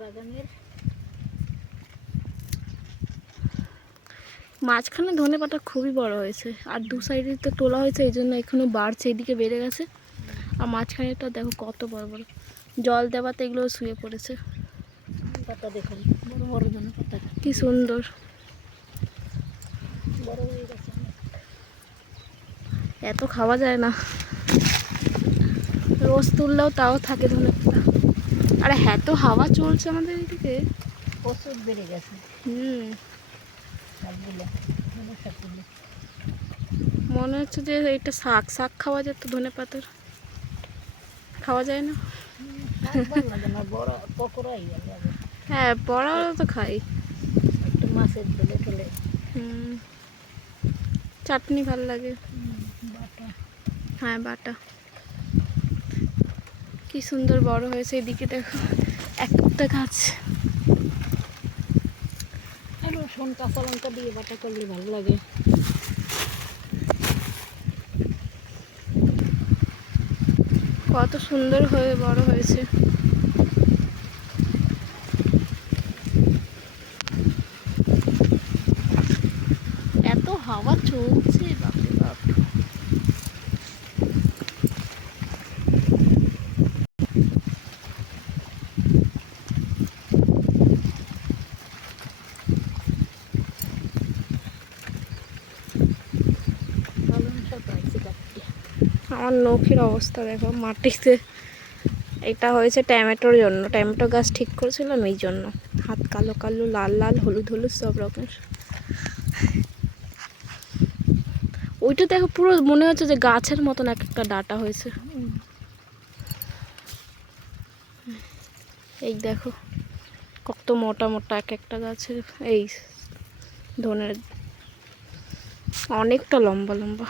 বাগানের মাঝখানে ধনেপাতা খুবই বড় হয়েছে, আর দু সাইডে তো তোলা হয়েছে, এই জন্য এখনো বাড়ছে, এইদিকে বেড়ে গেছে। আর মাঝখানেটা দেখো কত বড় বড়, জল দেওয়াতে এগুলো শুয়ে পড়েছে। পাতা দেখুন, বড় বড় ধনেপাতা কি সুন্দর, বড় হয়ে গেছে। এত খাওয়া যায় না, রোজ তুললেও তাও থাকে ধনেপাতা। আরে হ্যাঁ, তো হাওয়া চলছে আমাদের এদিকে, প্রচুর বেড়ে গেছে সবগুলো সবগুলো। মনে হচ্ছে যে এটা শাক শাক খাওয়া যেত, ধনেপাতার খাওয়া যায় না। ভালো লাগে না, বড় পকোড়াই ভালো লাগে। হ্যাঁ, বড়াও তো খাই, একটু মাছের ঝোলে খেলে। চাটনি ভালো লাগে। বাটা হ্যাঁ, বাটা কি সুন্দর বড় হয়েছে, এদিকে দেখো একটা গাছ। রসুন কাঁচা লঙ্কা দিয়ে বাটা করলে ভালো লাগে। কত সুন্দর হয়ে বড় হয়েছে। এত হাওয়া চলছে, বাপরে বাপ। আমার নখের অবস্থা দেখো মাটিতে। এটা হয়েছে টমেটোর জন্য, টমেটো গাছ ঠিক করেছিলাম এই জন্য। হাত কালো কালো, লাল লাল, হলুদ হলুদ সব রকমের। ওইটা দেখো পুরো মনে হচ্ছে যে গাছের মতন এক একটা ডাটা হয়েছে। এই দেখো কত মোটা মোটা এক একটা গাছের, এই ধনের অনেকটা লম্বা লম্বা।